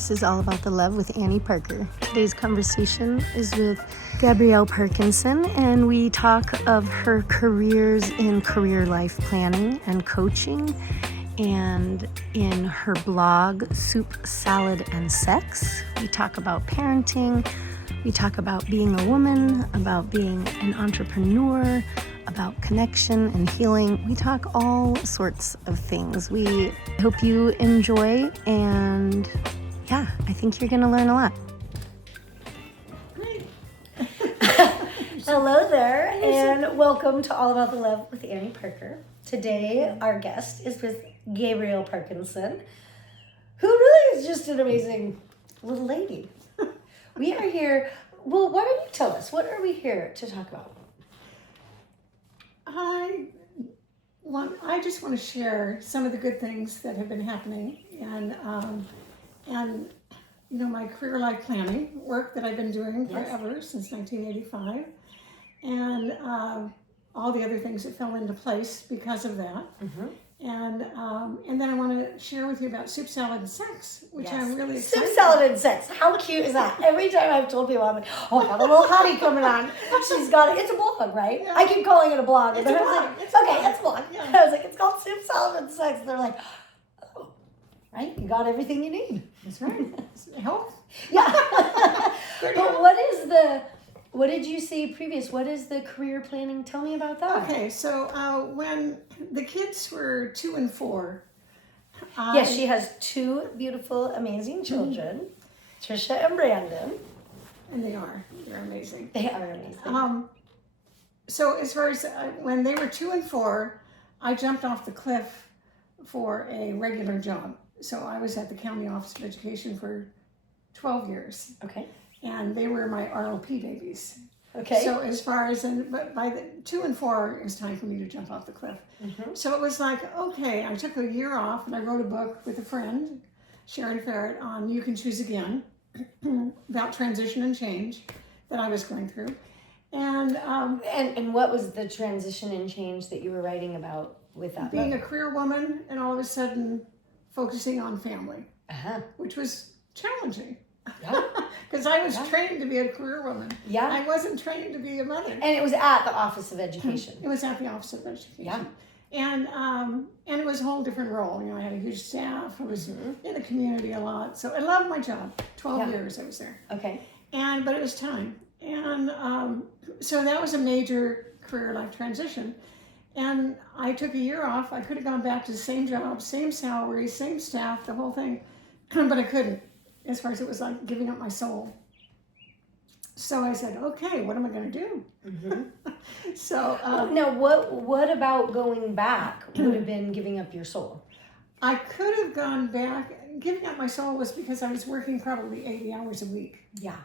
This is All About the Love with Annie Parker. Today's conversation is with Gabrielle Parkinson, and we talk of her careers in career life planning and coaching, and in her blog, Soup, Salad, and Sex. We talk about parenting, we talk about being a woman, about being an entrepreneur, about connection and healing. We talk all sorts of things. We hope you enjoy, and yeah, I think you're going to learn a lot. Great. Hello there, and welcome to All About the Love with Annie Parker. Today, our guest is with Gabrielle Parkinson, who really is just an amazing little lady. We are here, well, why don't you tell us, what are we here to talk about? I just want to share some of the good things that have been happening and you know, my career life planning work that I've been doing forever since 1985, and all the other things that fell into place because of that. Mm-hmm. And then I want to share with you about Soup, Salad, and Sex, which I'm really excited Soup, Salad, and Sex. How cute is that? Every time I've told people, I'm like, oh, I have a little hottie coming on. She's got it. It's a blog, right? Yeah. I keep calling it a blog. And it's then a blog. I was like, it's a blog. Yeah. I was like, it's called Soup, Salad, and Sex. And they're like, oh, right? You got everything you need. That's right. Health? Yeah. But what did you say previous? What is the career planning? Tell me about that. Okay, so when the kids were 2 and 4. Yes, she has 2 beautiful, amazing children, Trisha and Brandon. And they're amazing. They are amazing. So as far as when they were 2 and 4, I jumped off the cliff for a regular job. So I was at the County Office of Education for 12 years. Okay. And they were my RLP babies. Okay. So as far as, but by the 2 and 4, it was time for me to jump off the cliff. Mm-hmm. So it was like, okay, I took a year off and I wrote a book with a friend, Sharon Ferret, on You Can Choose Again, about transition and change that I was going through. And what was the transition and change that you were writing about with that being book? a career woman and all of a sudden focusing on family, which was challenging. Yeah. Because I was trained to be a career woman. Yeah. I wasn't trained to be a mother. And it was at the Office of Education. It was at the Office of Education. Yeah. And it was a whole different role. You know, I had a huge staff. I was in the community a lot. So I loved my job. 12 years I was there. Okay. But it was time. And so that was a major career life transition. And I took a year off. I could have gone back to the same job, same salary, same staff, the whole thing. But I couldn't. As far as it was like giving up my soul. So I said, okay, what am I going to do? Mm-hmm. So now, what about going back would have been giving up your soul? I could have gone back. Giving up my soul was because I was working probably 80 hours a week. Yeah.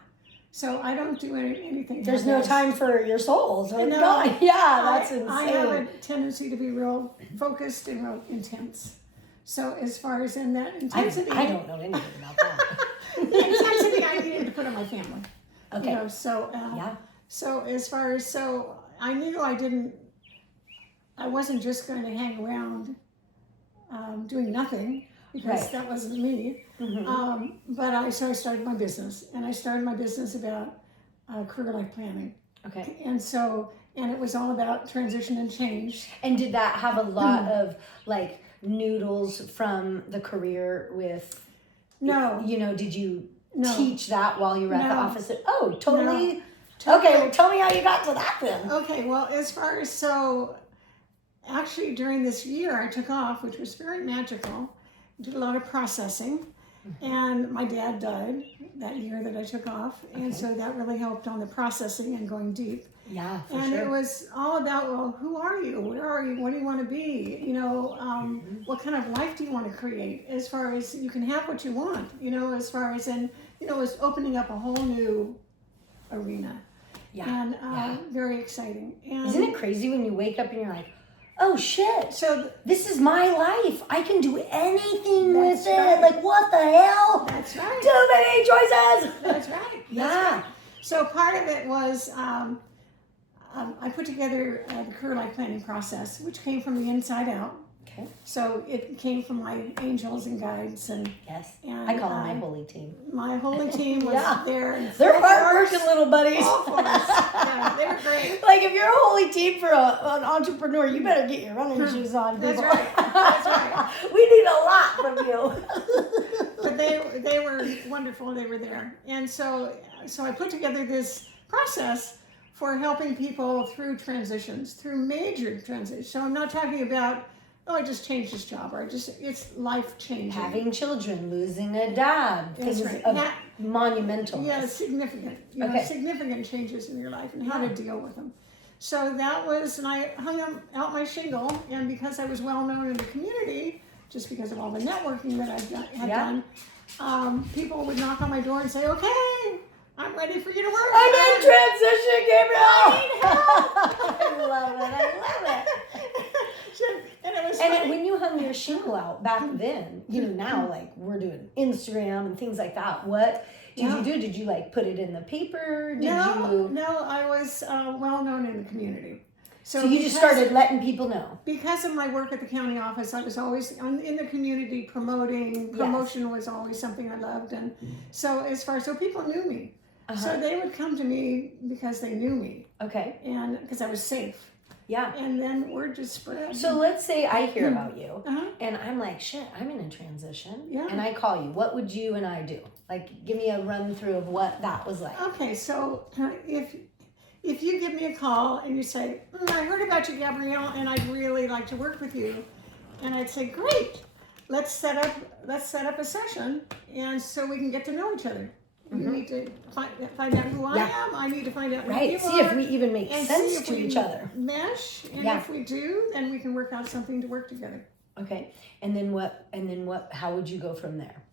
So I don't do anything. There's no time for your soul. So no, that's insane. I have a tendency to be real focused and real intense. So as far as in that intensity, I don't know anything about that. The intensity I needed to put on my family. Okay. You know, so So as far as I knew I wasn't just going to hang around doing nothing because that wasn't me. Mm-hmm. So I started my business, and I started my business about career life planning. Okay. And it was all about transition and change. And did that have a lot of like noodles from the career with? No. You know, did you teach that while you were at the office? Totally. No. Okay, well, tell me how you got to that then. Okay, well, as far as actually during this year I took off, which was very magical. Did a lot of processing, and my dad died that year that I took off, and so that really helped on the processing and going deep. Yeah, for and sure. It was all about, well, who are you? Where are you? What do you want to be? You know, what kind of life do you want to create? As far as you can have what you want, you know, as far as it's opening up a whole new arena. Yeah. And very exciting. And isn't it crazy when you wake up and you're like, oh shit, so this is my life. I can do anything with it. Right. Like, what the hell? That's right. Too many choices. That's right. Yeah. Right. So part of it was I put together the career life planning process, which came from the inside out. Okay. So it came from my angels and guides and Yes. and I call them my holy team. My holy team was there. And they're hard-working little buddies. Yeah, they were great. Like if you're a holy team for an entrepreneur, you better get your running shoes on. That's right. That's right. We need a lot from you. But they were wonderful. They were there, and so I put together this process for helping people through transitions, through major transitions. So I'm not talking about, I just changed this job, or it's life changing. Having children, losing a dad, things right. of monumental. Yeah, significant. Significant changes in your life and how to deal with them. So that was, and I hung out my shingle, and because I was well known in the community, just because of all the networking that I had done, people would knock on my door and say, "Okay, I'm ready for you to work. I'm in transition, Gabrielle." I need help. I love it. And it was when you hung your shingle out back then, now like we're doing Instagram and things like that. What did you do? Did you like put it in the paper? No, I was well known in the community. So you just started letting people know. Because of my work at the county office, I was always in the community promoting. Promotion was always something I loved, and so people knew me. So they would come to me because they knew me. Okay. And because I was safe. Yeah. And then word just spread. So let's say I hear about you, and I'm like, shit, I'm in a transition. Yeah. And I call you. What would you and I do? Like, give me a run through of what that was like. Okay, so if you give me a call and you say, I heard about you, Gabrielle, and I'd really like to work with you, and I'd say, great, let's set up a session, and so we can get to know each other. You need to find out who I am. I need to find out who you see are, if we even make sense to each other. Mesh, and if we do, then we can work out something to work together. Okay, and then what? How would you go from there?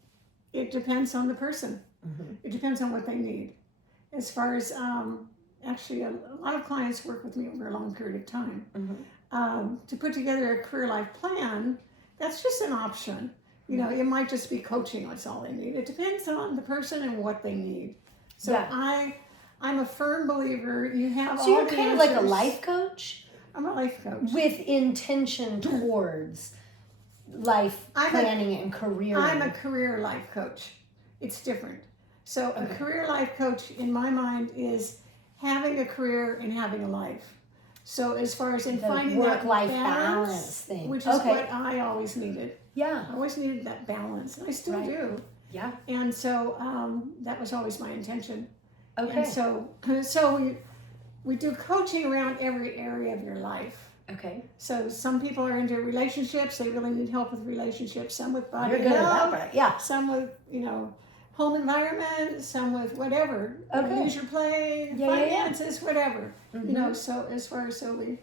It depends on the person. It depends on what they need. As far as actually, a lot of clients work with me over a long period of time. To put together a career life plan, that's just an option. It might just be coaching. That's all they need. It depends on the person and what they need. So I'm a firm believer. You have all the answers. So you're kind of like a life coach? I'm a life coach. With intention towards life planning and career. I'm a career life coach. It's different. So a career life coach, in my mind, is having a career and having a life. So as far as finding that work-life balance thing, which is what I always needed. Yeah. I always needed that balance, and I still do. Yeah. And so that was always my intention. Okay. And so we do coaching around every area of your life. Okay. So some people are into relationships. They really need help with relationships. Some with body You're good health. at that, yeah. Some with, home environment. Some with whatever. Okay. Leisure play, finances, whatever. So as far as we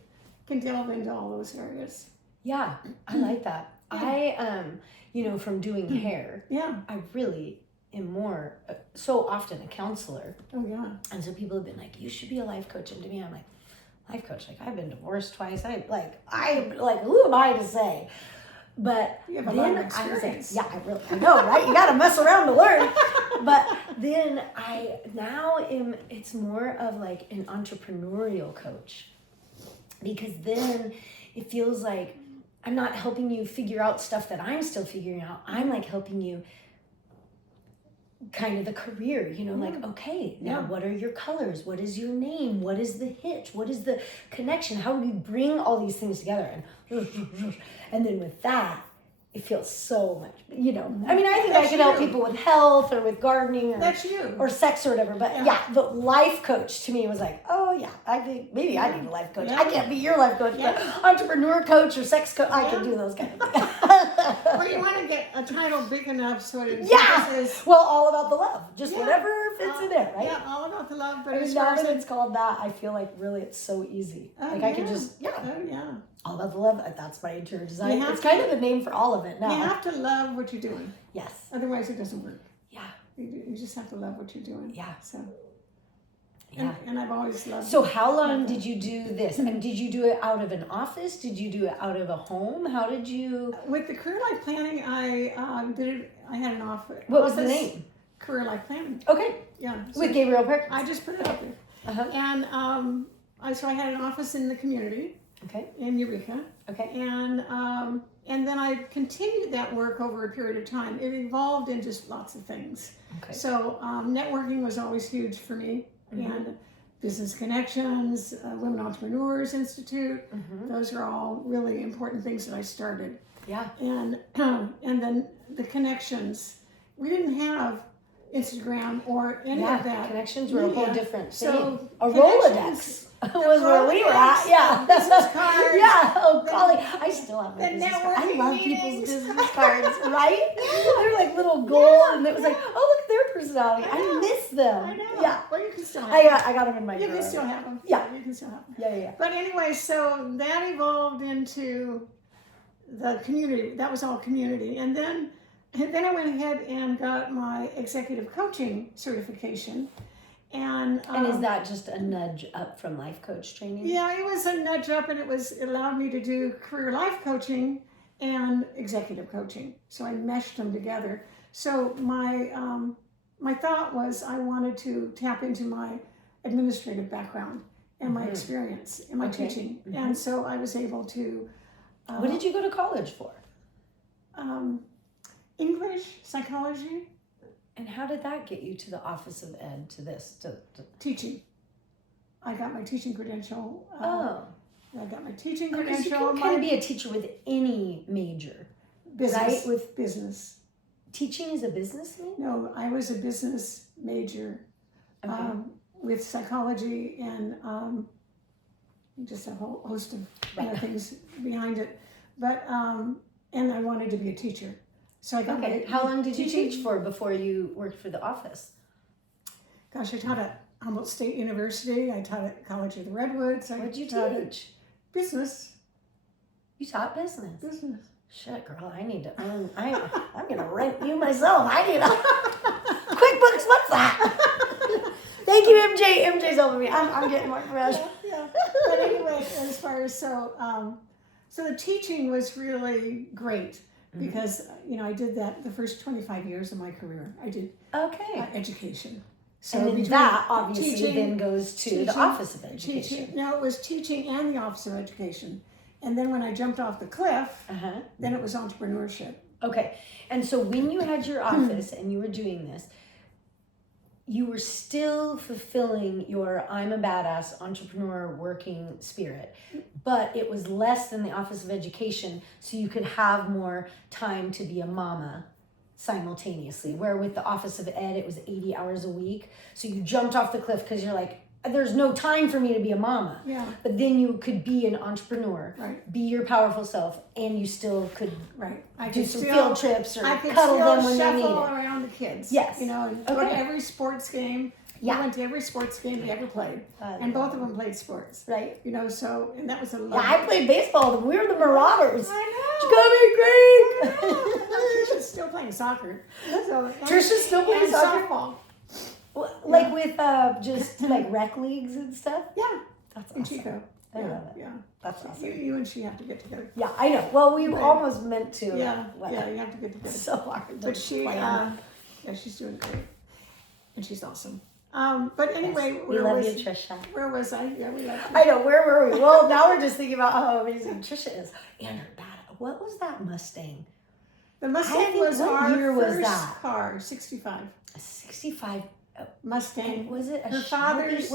can delve into all those areas. Yeah, I like that. I from doing hair. Yeah. I really am more so often a counselor. Oh yeah. And so people have been like, you should be a life coach, and to me I'm like, life coach, like I've been divorced twice. I who am I to say? But you have a lot of experience. I know, right? You gotta mess around to learn. But then it's more of like an entrepreneurial coach, because then it feels like I'm not helping you figure out stuff that I'm still figuring out. I'm like helping you kind of the career, like, okay, now what are your colors? What is your name? What is the hitch? What is the connection? How do we bring all these things together? And then with that, it feels so much, I mean, I think I could help people with health or with gardening or sex or whatever. But the life coach to me was like, oh yeah, I think maybe I need a life coach. I can't be your life coach, but entrepreneur coach or sex coach, I can do those kind of things. Well, you want to get a title big enough so it well, all about the love, just whatever fits in there, right? Yeah, all about the love. But now that it's called that, I feel like really it's so easy. I can just all about the love. That's my interior design. It's kind of the name for all of it now. You have to love what you're doing. Yes. Otherwise, it doesn't work. Yeah. You just have to love what you're doing. Yeah. So. And I've always loved. So how long did you do this? And did you do it out of an office? Did you do it out of a home? How did you? With the career life planning, I did it. I had an office. What was the name? Career life planning. Okay. Yeah. So with Gabrielle Parkinson. I just put it out there. And I had an office in the community. Okay. In Eureka. Okay. And And then I continued that work over a period of time. It evolved in just lots of things. Okay. So networking was always huge for me. And business connections, Women Entrepreneurs Institute, those are all really important things that I started. Yeah. And then the connections. We didn't have Instagram or any of that. Connections were a whole different thing. So a Rolodex was where we were at. Yeah. Business cards. Yeah. Oh, golly. I still have my business cards. I networking love meetings. people's business cards, right? They were like little gold, and it was like, oh, look at their personality. I miss them. I know. Yeah. Well, you can still have them. I got them in my You drawer. can still have them. Yeah. You can still have them. Yeah. But anyway, so that evolved into the community. That was all community. And then I went ahead and got my executive coaching certification. And is that just a nudge up from life coach training? Yeah, it was a nudge up, and it allowed me to do career life coaching and executive coaching. So I meshed them together. So my thought was I wanted to tap into my administrative background and my experience and my teaching. And so I was able to. What did you go to college for? English, psychology. And how did that get you to the Office of Ed, to this? To Teaching. I got my teaching credential. I got my teaching Because credential. you can kind of be a teacher with any major. Business. Right? With business. Teaching is a business major? No, I was a business major with psychology and just a whole host of things behind it. But, and I wanted to be a teacher. So I got my How long did you teach for before you worked for the office? Gosh, I taught at Humboldt State University. I taught at College of the Redwoods. What did you taught teach? Business. You taught business. Business. Shit, girl, I need to. I'm gonna rent you myself. I need a QuickBooks. What's that? Thank you, MJ. MJ's helping me. I'm getting more fresh. Yeah. But anyway, as far as so the teaching was really great because I did that the first 25 years of my career. I did education. So and that obviously then goes to the Office of Education. No, it was teaching and the Office of Education. And then when I jumped off the cliff, then it was entrepreneurship. Okay. And so when you had your office and you were doing this, you were still fulfilling your I'm a badass entrepreneur working spirit, but it was less than the Office of Education, so you could have more time to be a mama simultaneously. Where with the Office of Ed, it was 80 hours a week. So you jumped off the cliff because you're like, there's no time for me to be a mama. Yeah. But then you could be an entrepreneur, be your powerful self, and you still could do some field trips or cuddle them when they need it. Around the kids. Yes. And go to every sports game. Yeah. I went to every sports game they ever played. And both of them played sports. Right. So, and that was a lot. Yeah, I played baseball with them. We were the Marauders. I know. It's gonna be great. Trisha's still playing soccer. So, Trisha's still playing soccer? Softball. Like with just like rec leagues and stuff? Yeah. That's In awesome. Chico. I love it. Yeah. That's awesome. You and she have to get together. Yeah, I know. Well, we almost meant to. Yeah, you have to get together. It's so hard to But she, plan. she's doing great. And she's awesome. But anyway, Yes, we love you, Trisha. Where was I? Yeah, we love you. I know, where were we? Well, now we're just thinking about how amazing Trisha is. And her dad, what was that Mustang? The Mustang was what our year was first that? car, 65. A 65 Mustang. Was it a her father's?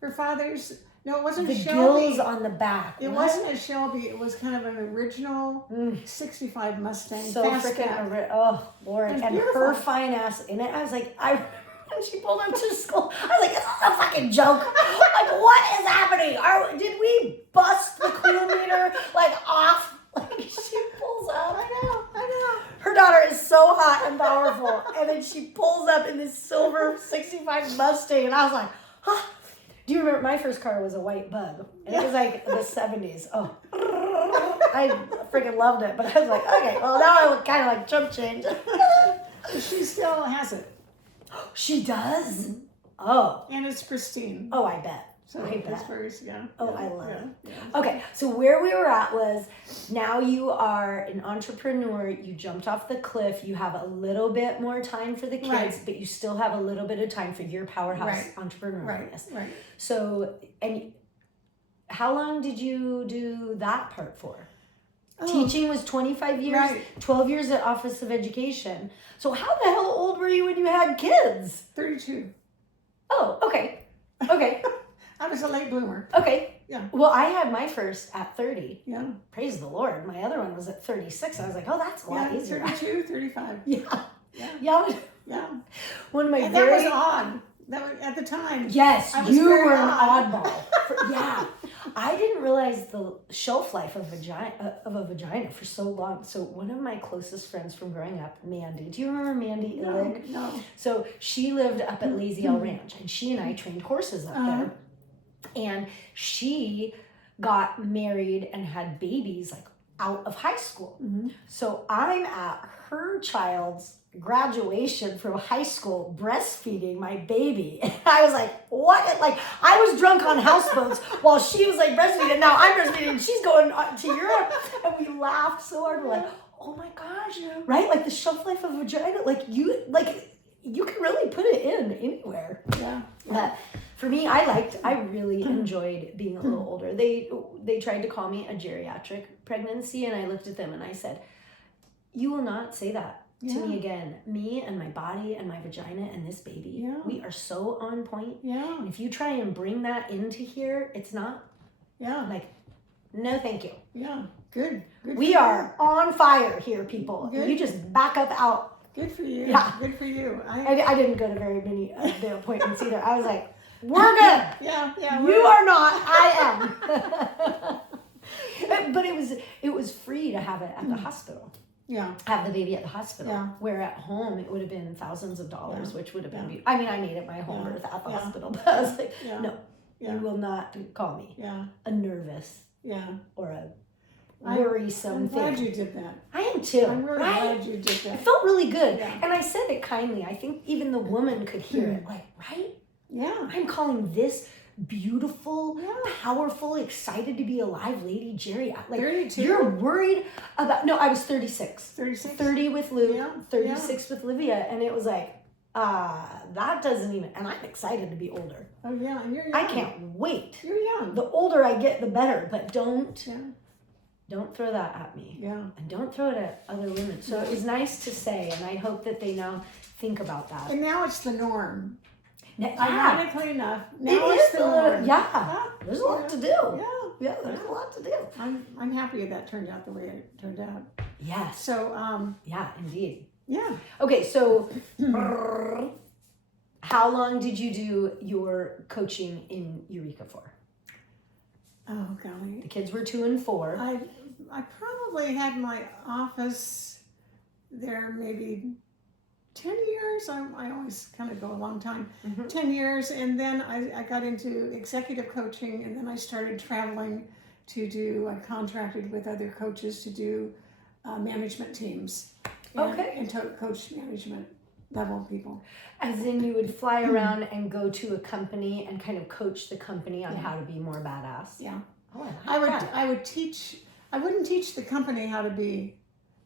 Her father's. No, it wasn't the a Shelby. gills on the back. It wasn't a Shelby. It was kind of an original 65 Mustang. So freaking oh Lord, and her fine ass in it. I was like, when she pulled up to school, I was like, this is a fucking joke. Like, what is happening? Did we bust the cool meter off? She pulls up. I know. Her daughter is so hot and powerful, and then she pulls up in this silver 65 Mustang, and I was like, huh. Do you remember my first car was a white Bug, and it was like the 70s. Oh, I freaking loved it, but I was like, okay, well now I look kind of like chump change. She still has it. She does? Mm-hmm. Oh. And it's pristine. Oh, I bet. So that's very, Oh, I love it. Yeah. Okay, so where we were at was now you are an entrepreneur. You jumped off the cliff. You have a little bit more time for the kids, but you still have a little bit of time for your powerhouse entrepreneurialness. Right. So, and how long did you do that part for? Teaching was 25 years, Right. 12 years at Office of Education. So how the hell old were you when you had kids? 32. Oh, okay. Okay. I was a late bloomer. Okay. Yeah. Well, I had my first at 30. Yeah. Praise the Lord. My other one was at 36. I was like, oh, that's a lot easier. 32, 35. Yeah. Yeah. Yeah. Yeah. One of my And very... that was odd. That was, at the time. Yes, I was you very were an odd. oddball. Yeah. I didn't realize the shelf life of a vagina for so long. So one of my closest friends from growing up, Mandy. Do you remember Mandy Illig? No. So she lived up at Lazy L Ranch, and she and I trained horses up there. And she got married and had babies like out of high school. Mm-hmm. So I'm at her child's graduation from high school breastfeeding my baby. And I was like, what? Like, I was drunk on houseboats while she was like breastfeeding. Now I'm breastfeeding and she's going to Europe. And we laughed so hard. We're like, oh my gosh, right? Like the shelf life of vagina, you can really put it in anywhere. Yeah. But for me, I really enjoyed being a little older. They tried to call me a geriatric pregnancy, and I looked at them and I said, you will not say that to me again. Me and my body and my vagina and this baby, we are so on point. Yeah. And if you try and bring that into here, it's not. Yeah. Like, no thank you. Yeah. Good. We are on fire here, people. Good. You just back up out. Good for you. Yeah. Good for you. I didn't go to very many the appointments either. I was like, we're good. Yeah. You are not. I am. But it was free to have it at the hospital. Yeah. Have the baby at the hospital. Yeah. Where at home it would have been thousands of dollars, which would have been beautiful. I made it my home birth at the hospital, but I was like, no, you will not call me a nervous or a worrisome I'm thing. glad you did that. I am too. I'm really glad you did It that. felt really good. Yeah. And I said it kindly. I think even the woman could hear it. Like, right? Yeah. I'm calling this beautiful, powerful, excited to be alive lady Jerry. Like, 32? You're worried about... No, I was 36. 36? 30 with Luke, Yeah. 36 with Livia. And it was like, that doesn't even... And I'm excited to be older. Oh, yeah. And you're young. I can't wait. You're young. The older I get, the better. But don't throw that at me. Yeah. And don't throw it at other women. So it was nice to say, and I hope that they now think about that. And now it's the norm. Yeah. Ironically enough, now It it's is the norm. There's a lot to do. Yeah. There's a lot to do. I'm happy that turned out the way it turned out. Yes. So, yeah, indeed. yeah. Okay, so how long did you do your coaching in Eureka for? Oh, golly. The kids were 2 and 4. I probably had my office there maybe 10 years. I always kind of go a long time. 10 years. And then I got into executive coaching, and then I started traveling to do, I contracted with other coaches to do management teams. And to coach management level people. As in you would fly around and go to a company and kind of coach the company on how to be more badass. Yeah. Oh, I would teach, I wouldn't teach the company how to be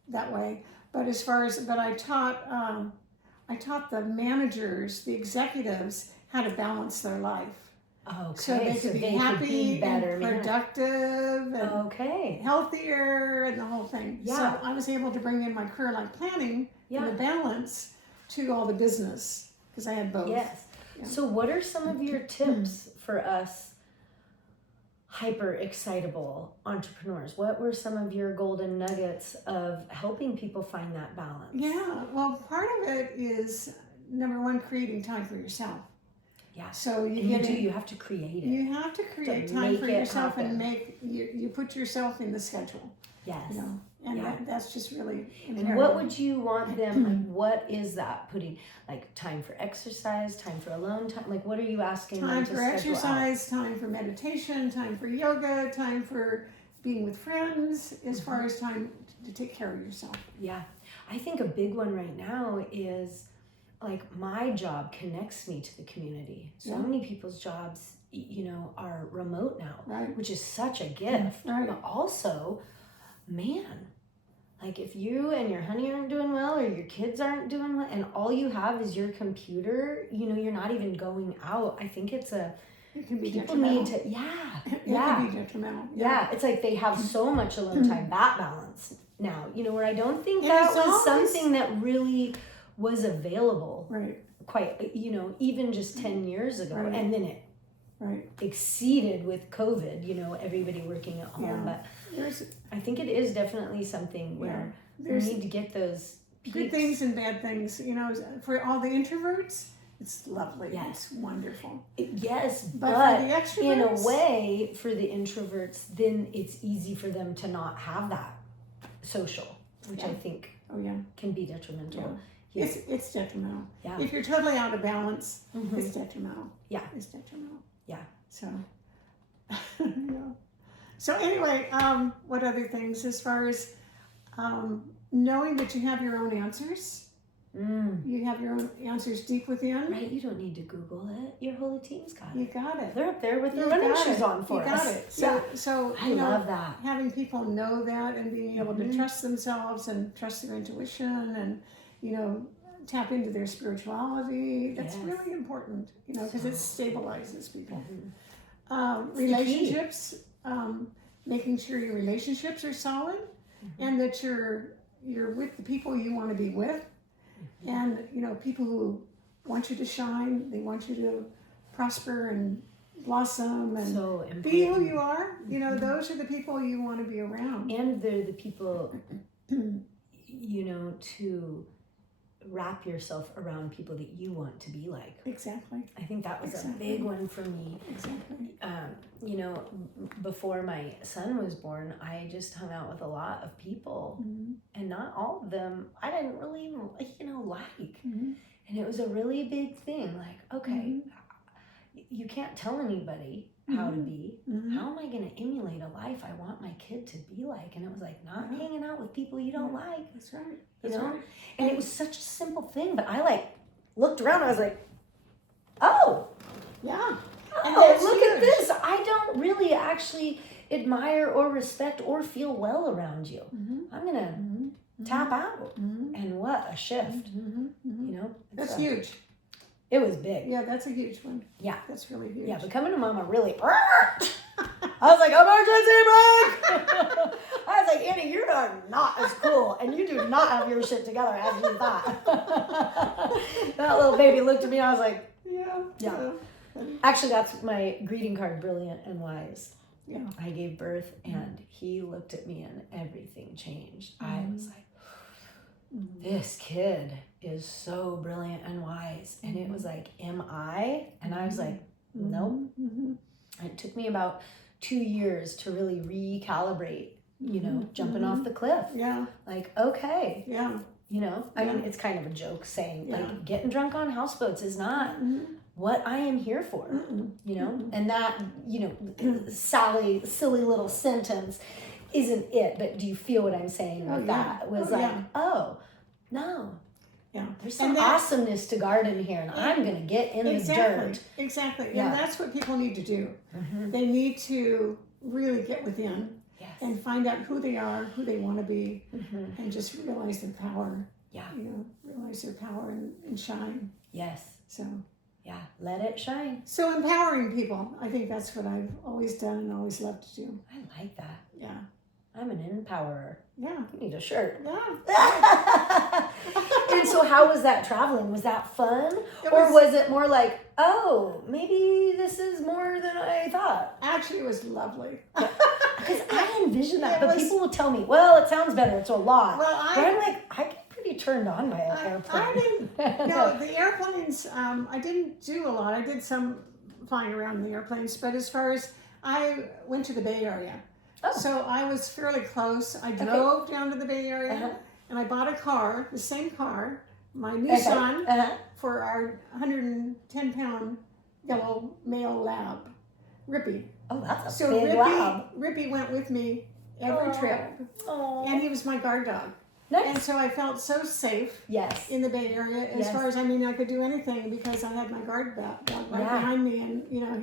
that way, but I taught the managers, the executives, how to balance their life. Okay. So they could be happy better, and productive and healthier and the whole thing. Yeah. So I was able to bring in my career life planning and the balance to all the business because I had both. Yes. Yeah. So what are some of your tips for us hyper excitable entrepreneurs? What were some of your golden nuggets of helping people find that balance? Yeah, well, part of it is number one, creating time for yourself. Yeah. So you have to create it. You have to create time for yourself and you put yourself in the schedule. Yes. You know, and that's just really imperative. And what would you want them, like, what is that putting, like, time for exercise, time for alone time? Like, what are you asking them to schedule out? Time for exercise, time for meditation, time for yoga, time for being with friends, as far as time to take care of yourself. Yeah. I think a big one right now is, like, my job connects me to the community. So many people's jobs, are remote now, which is such a gift. Right. But also, man, like, if you and your honey aren't doing well or your kids aren't doing well and all you have is your computer, you're not even going out. I think it's a It can be people detrimental. need to, It can be detrimental. Yeah, it's like they have so much alone time, that balance now, you know, where I don't think And that it's was always- something that really was available Right, quite, you know, even just 10 years ago. Right. And then it right. exceeded with COVID, you know, everybody working at home. Yeah. But There's I think it is definitely something where we there's need to get those good peaks. things and bad things. You know, for all the introverts, it's lovely. Yes. It's wonderful. Yes, But but for the extroverts, in a way, for the introverts, then it's easy for them to not have that social, which I think oh yeah, can be detrimental. Yeah. it's detrimental. Yeah. If you're totally out of balance, Mhm. it's detrimental. Yeah. It's detrimental. Yeah. So, yeah. So anyway, what other things as far as knowing that you have your own answers? You have your own answers deep within. Right, you don't need to Google it. Your whole team's got You it. got it. They're up there with their You running got shoes it. on for You got us. it. So, Yeah. so I you know, love that. having people know that and being able to trust themselves and trust their intuition and, you know, tap into their spirituality. That's Yes. really important, you know, because it stabilizes people. the key. Relationships, making sure your relationships are solid and that you're with the people you want to be with. And, you know, people who want you to shine, they want you to prosper and blossom and So important. be who you are. You know, those are the people you want to be around. And they're the people, you know, to wrap yourself around people that you want to be like. Exactly. I think that was Exactly. a big one for me. Exactly. You know, before my son was born, I just hung out with a lot of people, and not all of them I didn't really even, you know, like. And it was a really big thing. Like, okay, you can't tell anybody how to be. How am I going to emulate a life I want my kid to be like? And it was like not hanging out with people you don't like. That's right. You That's know? right. And it was such a simple thing, but I like looked around and I was like, oh, Yeah. And oh, that's look at huge. this. I don't really actually admire or respect or feel well around you. I'm going to tap out. And what a shift, you know? That's So, huge. It was big. Yeah, that's a huge one. Yeah. That's really huge. Yeah, becoming a mama really, I was like, emergency break! I was like, Annie, you are not as cool, and you do not have your shit together as you thought. That little baby looked at me, I was like, Yeah. actually, that's my greeting card, brilliant and wise. Yeah. I gave birth, and he looked at me, and everything changed. I was like, this kid is so brilliant and wise. And it was like, am I? And I was like, nope. It took me about 2 years to really recalibrate, you know, jumping off the cliff. Yeah. Like, okay, Yeah. you know, I mean, it's kind of a joke saying, like, getting drunk on houseboats is not what I am here for, you know? And that, you know, silly little sentence isn't it, but do you feel what I'm saying with that? It was oh, no. Yeah. There's some awesomeness to garden here, and I'm going to get in the dirt. Exactly. Yeah. And that's what people need to do. They need to really get within and find out who they are, who they want to be, and just realize their power. Yeah. You know, realize their power and shine. Yes. So. Yeah, let it shine. So empowering people, I think that's what I've always done and always loved to do. I like that. Yeah. I'm an empowerer. Yeah. You need a shirt. Yeah. And so how was that traveling? Was that fun? Or was it more like, oh, maybe this is more than I thought? Actually, it was lovely. Because I envision that, but people will tell me, well, it sounds better, it's a lot. Well, but I'm like, I get pretty turned on by an airplane. I didn't, no, the airplanes, I didn't do a lot. I did some flying around in the airplanes, but as far as, I went to the Bay Area. Oh. So I was fairly close. I drove down to the Bay Area and I bought a car, the same car, my Nissan, for our 110-pound yellow male lab, Rippy. Oh, that's a So big lab. Rippy went with me every trip. Oh. And he was my guard dog. Nice. And so I felt so safe in the Bay Area as far as, I mean, I could do anything because I had my guard dog right behind me, and, you know,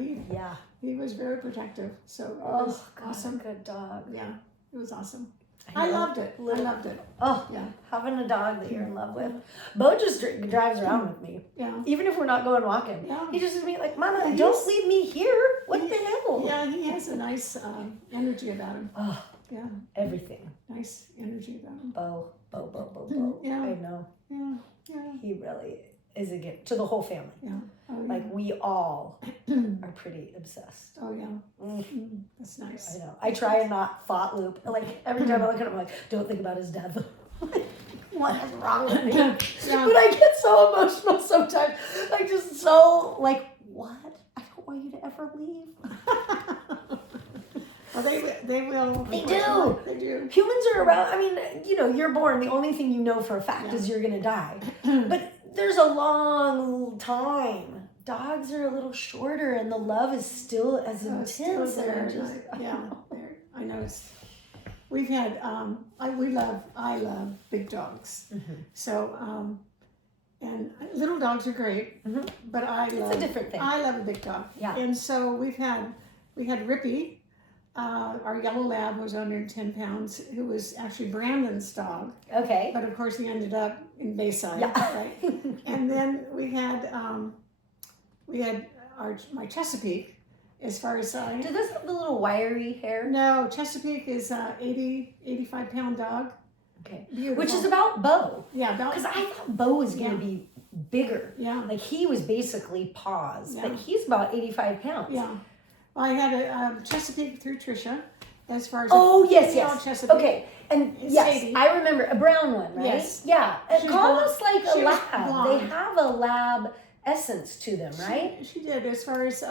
he was very protective. So it was awesome. Good dog. Yeah, it was awesome. I loved it. I loved it. Oh, Yeah. Having a dog that you're in love with. Bo just drives around with me. Yeah. Even if we're not going walking. Yeah. He just is me like, Mama, don't leave me here. What the hell? Yeah, he has a nice energy about him. Oh, yeah. Everything. Nice energy about him. Bo. Yeah. I know. Yeah. Yeah. He really is a gift to the whole family. Yeah. Oh, yeah. Like we all are pretty obsessed. Oh, yeah. That's nice. I know. I try and not thought loop. Like every time I look at him, I'm like, don't think about his death. What is wrong with me? Yeah. But I get so emotional sometimes. Like just so like, what? I don't want you to ever leave. Well, they will. They do. They do. Humans are around. I mean, you're born. The only thing you know for a fact is you're gonna die. But there's a long time. Dogs are a little shorter, and the love is still as intense. Still there. I noticed. We've had. I love big dogs. Mm-hmm. So, and little dogs are great, but It's a different thing. I love a big dog. Yeah. And so we had Rippy. Our yellow lab was under 10 pounds, who was actually Brandon's dog. Okay. But of course he ended up in Bayside, Yeah. right? And then we had my Chesapeake, as far as Do those have the little wiry hair? no, Chesapeake is 85 pound dog. Okay. Beautiful. Which is about Bo. Yeah, about Because I thought Bo was going to be bigger. yeah, Like he was basically paws, Yeah. but he's about 85 pounds. yeah. Well, I had a Chesapeake through Trisha, as far as Oh, a yes, female yes. Chesapeake. Okay. And It's yes, Sadie. I remember a brown one, right? Yes. Yeah. It's She's almost like a she was lab. blonde. They have a lab essence to them, right? She did, as far as,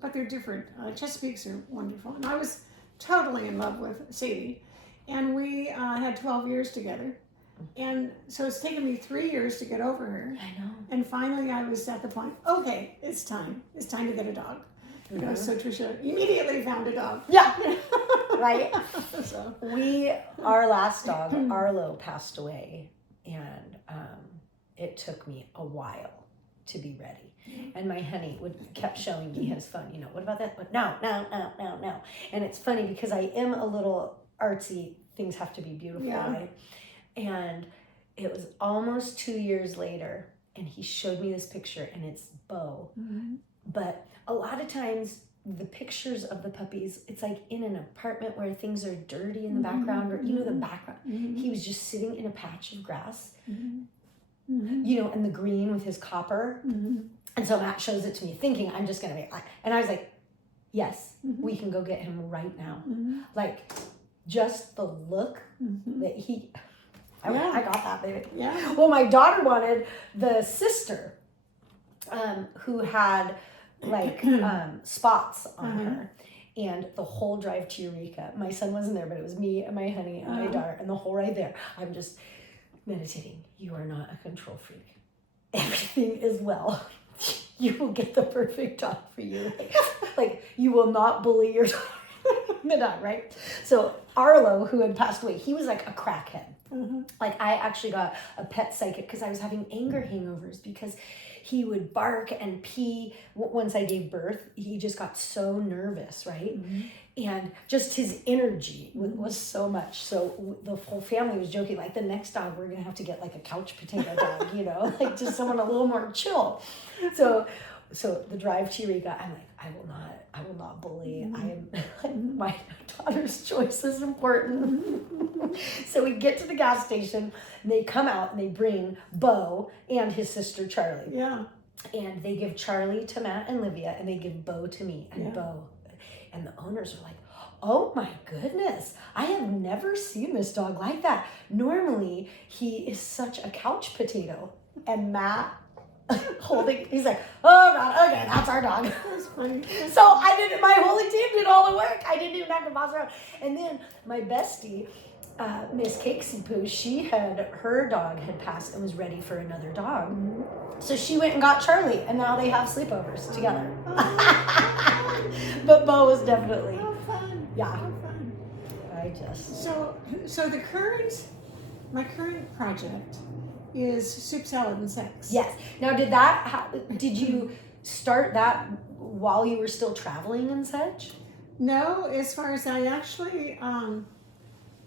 but they're different. Chesapeakes are wonderful. And I was totally in love with Sadie. And we had 12 years together. And so it's taken me 3 years to get over her. I know. And finally I was at the point, okay, it's time. It's time to get a dog. So Trisha immediately found a dog. Yeah. Right? So. Our last dog, Arlo, passed away. And it took me a while to be ready. And my honey kept showing me his phone. What about that? But no. And it's funny because I am a little artsy. Things have to be beautiful, Yeah. right? And it was almost 2 years later, and he showed me this picture, and it's Bo. Mm-hmm. But a lot of times, the pictures of the puppies, it's like in an apartment where things are dirty in the background, or the background. He was just sitting in a patch of grass, and the green with his copper. And so Matt shows it to me, thinking I'm just gonna be, and I was like, yes, we can go get him right now. Like, just the look that he. I got that, baby. Yeah. Well, my daughter wanted the sister, who had like spots on her, and the whole drive to Eureka. My son wasn't there, but it was me and my honey and my daughter, and the whole ride there. I'm just meditating. You are not a control freak. Everything is well. You will get the perfect dog for you. Like you will not bully your dog, right? So Arlo, who had passed away, he was like a crackhead. Like I actually got a pet psychic because I was having anger hangovers because he would bark and pee. Once I gave birth, he just got so nervous, right? And just his energy was so much. So the whole family was joking, like the next dog we're gonna have to get like a couch potato dog, like just someone a little more chill. So the drive to Eureka, I'm like, I will not bully. I am my daughter's choice is important. So we get to the gas station, and they come out and they bring Bo and his sister Charlie. Yeah. And they give Charlie to Matt and Livia, and they give Bo to me and Yeah. Bo. And the owners are like, oh my goodness, I have never seen this dog like that. Normally, he is such a couch potato. And Matt he's like, oh God, okay, that's our dog. That's funny. So my whole team did all the work. I didn't even have to boss around. And then my bestie, Miss Cakesy Poo, her dog had passed and was ready for another dog. So she went and got Charlie, and now they have sleepovers together. But Bo was definitely, How fun. yeah. How fun. I just. So my current project is soup, salad, and sex. Yes. Now, did you start that while you were still traveling and such? No, as far as I actually,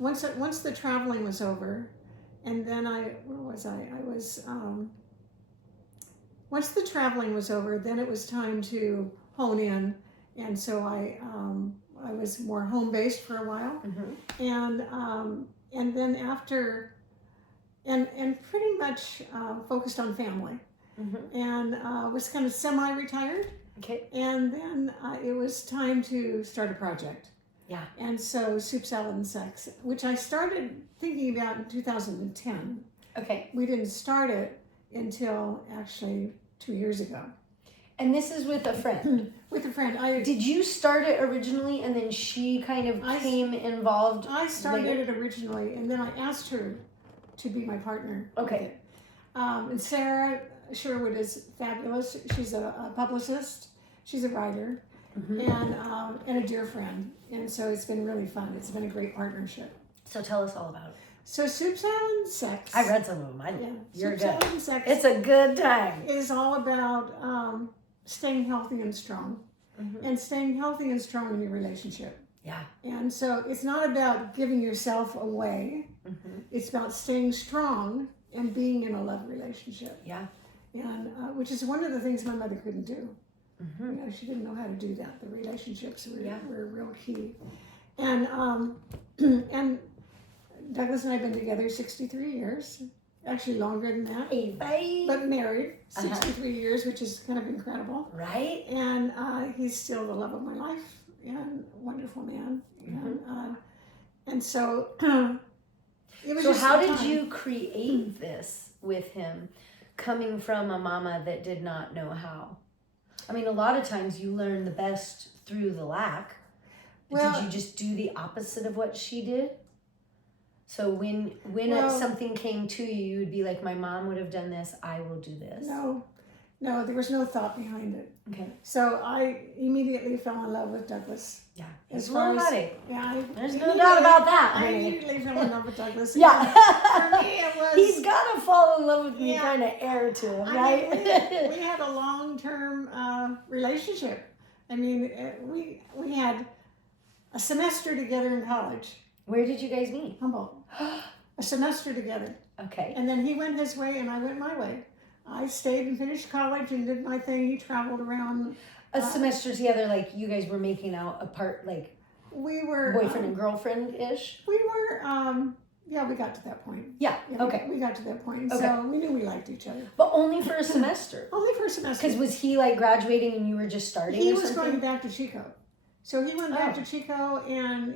once the traveling was over, and then once the traveling was over, then it was time to hone in, and so I was more home based for a while, and then after, and pretty much focused on family, and was kind of semi-retired. Okay. And then it was time to start a project. Yeah. And so Soup, Salad, and Sex, which I started thinking about in 2010. Okay. We didn't start it until actually 2 years ago. And this is with a friend. With a friend. Did you start it originally and then she kind of came involved? I started it originally, and then I asked her to be my partner. Okay. And Sarah Sherwood is fabulous. She's a publicist. She's a writer. And a dear friend. And so it's been really fun. It's been a great partnership. So tell us all about it. So Soup, Salad, and Sex. I read some of them. You're Soup, good. Salad, and Sex It's a good time. is all about staying healthy and strong. And staying healthy and strong in your relationship. Yeah. And so it's not about giving yourself away. It's about staying strong and being in a love relationship. Yeah. And which is one of the things my mother couldn't do. You know, she didn't know how to do that. The relationships were real key. And and Douglas and I have been together 63 years, actually longer than that. Hey, bye. But married 63 years, which is kind of incredible. Right? And he's still the love of my life and wonderful man. And so it was. So just how a did time. you create this with him, coming from a mama that did not know how? I mean, a lot of times you learn the best through the lack. Well, did you just do the opposite of what she did? So when something came to you, you would be like, my mom would have done this, I will do this. No, there was no thought behind it. Okay. So I immediately fell in love with Douglas. Yeah. As He's a far little as, nutty. yeah, There's no doubt about that, I honey. immediately fell in love with Douglas. Yeah. For me, it was. He's got to fall in love with me, Yeah. kind of air to him, I right? mean, we had a long-term relationship. I mean, we had a semester together in college. Where did you guys meet? Humboldt. A semester together. Okay. And then he went his way and I went my way. I stayed and finished college and did my thing. He traveled around. A semester together, like you guys were making out apart, like We were boyfriend and girlfriend-ish? We were, yeah, we got to that point. Yeah, Yeah, okay. We got to that point. Okay. So we knew we liked each other. But only for a semester. Only for a semester. Because was he like graduating and you were just starting He or was something? going back to Chico. So he went back Oh. to Chico and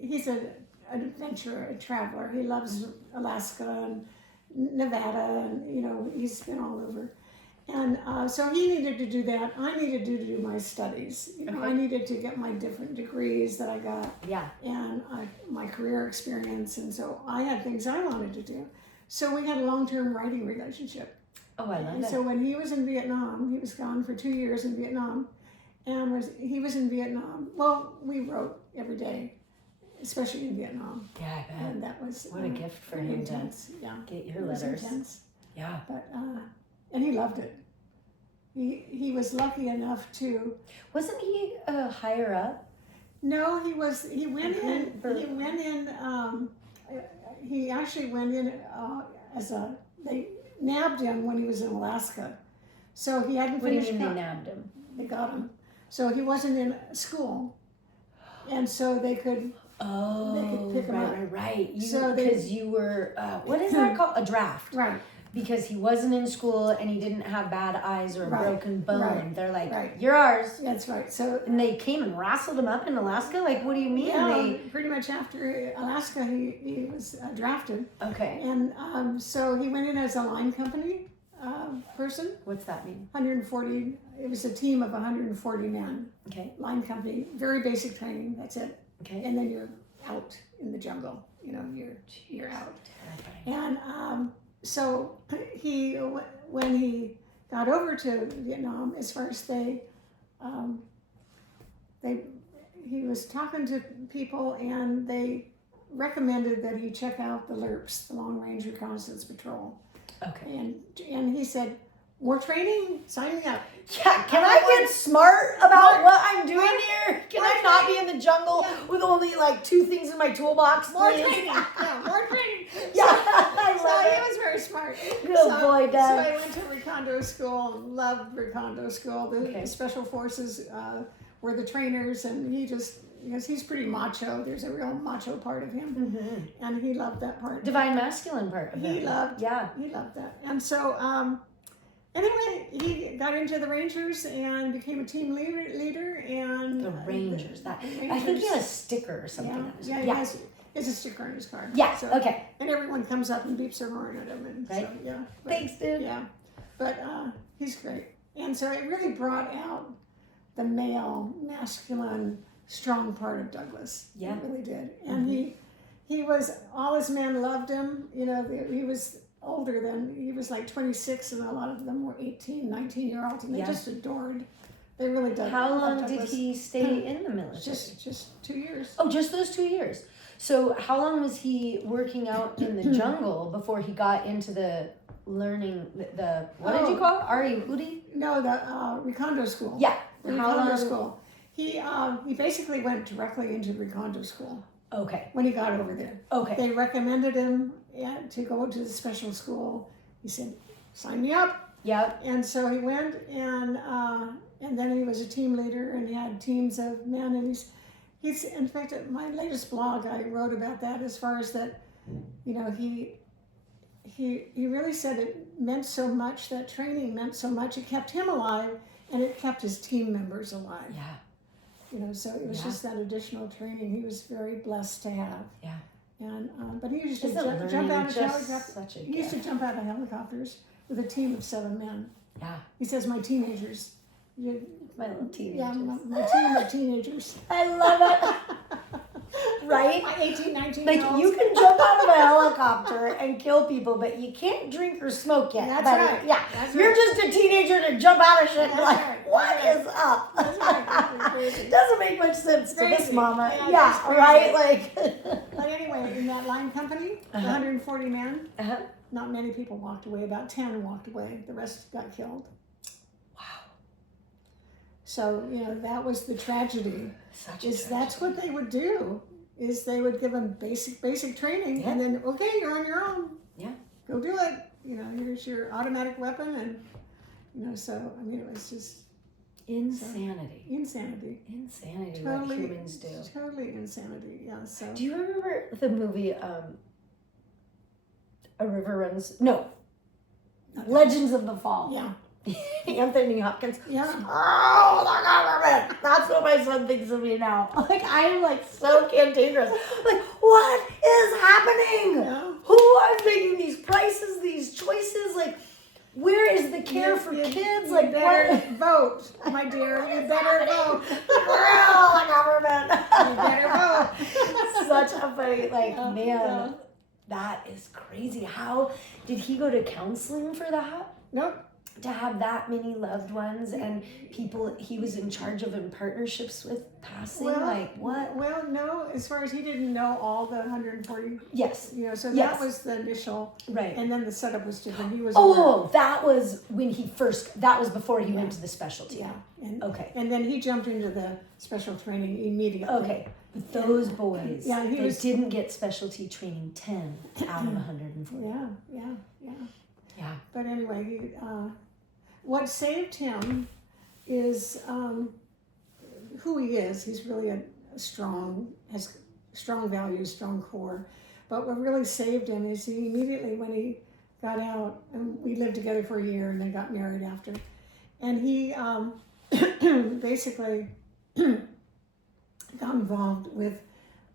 he's an adventurer, a traveler. He loves Alaska and Nevada and, you know, he's been all over. And so he needed to do that. I needed to do my studies. You know, Okay. I needed to get my different degrees that I got. Yeah. And my career experience. And so I had things I wanted to do. So we had a long-term writing relationship. Oh, I love And that. so when he was in Vietnam, he was gone for 2 years in Vietnam. And he was in Vietnam. Well, we wrote every day, especially in Vietnam. Yeah, I bet. And that was What a gift for pretty him to intense. Yeah, get your it was letters. intense. Yeah. But and he loved it. He was lucky enough to. Wasn't he higher up? No, he was. He went in. For- He went in. He actually went in as a. They nabbed him when he was in Alaska, so he hadn't What do you finished. mean they nabbed him? They got him, so he wasn't in school, and so they could. Oh, They could pick him up. right. So they- Because you were, what is that called? A draft. Right. Because he wasn't in school and he didn't have bad eyes or a Right, broken bone. right, They're like, right. you're ours. That's right. So. And they came and wrestled him up in Alaska? Like, what do you mean? Yeah, pretty much after Alaska, he was drafted, Okay. and so he went in as a line company person. What's that mean? 140. It was a team of 140 men. Okay. Line company, very basic training. That's it. Okay. And then you're out in the jungle. You know, you're out. Terrifying. And so when he got over to Vietnam, as far as he was talking to people and they recommended that he check out the LRPS, the Long Range Reconnaissance Patrol. Okay. And he said, more training, sign me up. Yeah, can I get smart about what I'm doing here? Can I not be in the jungle with only like 2 things in my toolbox? More please? training. Yeah, more training. Yeah, I love So it. he was very smart. Good boy, So Dad. I went to Recondo School, loved Recondo School. The Special Forces were the trainers, and he just, because he's pretty macho. There's a real macho part of him, and he loved that part. Divine masculine part of He it. loved, Yeah. he loved that. And so, anyway, he got into the Rangers and became a team leader. And The Rangers. I think Rangers. he had a sticker or something. Yeah, he has a sticker on his car. Yeah, So, okay. and everyone comes up and beeps their horn at him. And Right. so, yeah. But, Thanks, dude. yeah. But he's great. And so it really brought out the male, masculine, strong part of Douglas. Yeah. It really did. And he was, all his men loved him. You know, he was older than, he was like 26, and a lot of them were 18, 19-year-olds, and they just adored. They really did. How long did he stay in the military? Just 2 years. Oh, just those 2 years. So how long was he working out in the jungle before he got into the learning, the what did you call it? Hudi? No, the Recondo School. Yeah. The How Recondo long? School. He basically went directly into Recondo School Okay. when he got over there. Okay. They recommended him to go to the special school. He said, "Sign me up." Yep. And so he went, and then he was a team leader, and he had teams of men. And he's in fact, at my latest blog, I wrote about that, as far as that, you know, he really said it meant so much. That training meant so much. It kept him alive, and it kept his team members alive. Yeah. You know, so it was just that additional training he was very blessed to have. Yeah. And but he used to Isn't jump out of just helicopters. such a He used to jump out of helicopters with a team of 7 men. Yeah. He says, "My teenagers." My little teenagers. Yeah, my team of teenagers. I love it. Right? My 18, 19 Like, year olds. you can jump out of a helicopter and kill people, but you can't drink or smoke yet. That's But right. Yeah. That's You're right. just a teenager to jump out of shit and That's like, right. what That's is up? That's right. That's crazy. Doesn't make much sense to this Crazy. mama. Yeah, Yeah, that's crazy. right? Like, But anyway, in that line company, 140 men, uh-huh. not many people walked away. About 10 walked away. The rest got killed. Wow. So, you know, that was the tragedy. Such a That's what they would do, is they would give them basic training, and then, okay, you're on your own. Yeah. Go do it. You know, here's your automatic weapon, and, you know, so, I mean, it was just insanity. insanity. Insanity, Totally, what humans do. Totally insanity, yeah, so. Do you remember the movie, A River Runs? No. Legends of the Fall. Yeah, Anthony Hopkins. yeah. Oh, the government! That's what my son thinks of me now. Like, I'm like so cantankerous. Like, what is happening? Yeah. Who are making these prices, these choices? Like, where is the care for kids? Like, you better what? vote, my dear. You better vote. The government. You better vote. Such a funny, like, Yeah, man, yeah. that is crazy. How did he go to counseling for that? Nope. To have that many loved ones and people he was in charge of in partnerships with passing, like what? Well, no, as far as he didn't know all the 140, Yes. you know, so Yes. that was the initial, Right. and then the setup was different. He was Oh, that was when he first, that was before he went to the specialty. yeah, and, Okay. and then he jumped into the special training immediately. Okay. But those boys, Yeah, he they was- didn't get specialty training 10 out of 140. Yeah. Yeah. But anyway, what saved him is who he is. He's really has strong values, strong core. But what really saved him is he immediately, when he got out, and we lived together for a year and then got married after, and he basically got involved with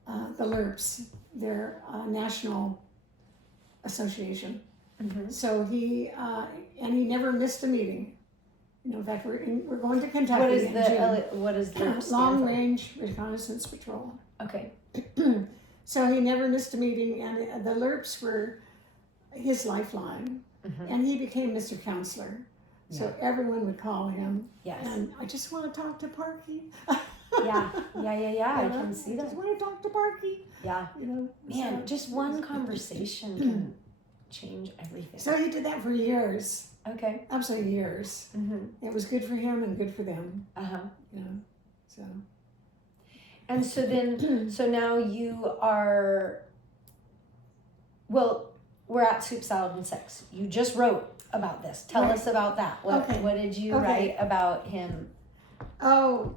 the LERPs, their national association. Mm-hmm. So he never missed a meeting. You know, in fact, we're going to Kentucky What is in the June. what is the Long Range Reconnaissance Patrol. Okay. So he never missed a meeting, and the LERPs were his lifeline. Mm-hmm. And he became Mr. Counselor. So everyone would call him. Yes. And I just want to talk to Parky. Yeah. I can see I that. just want to talk to Parky. Yeah. You know. Man, so- just one conversation can change everything. So he did that for years. Okay. Absolutely years. Mm-hmm. It was good for him and good for them. Uh-huh. You know. So. And so then, so now you are, well, we're at Soup, Salad, and Sex. You just wrote about this. Tell us about that. What did you write about him? Oh.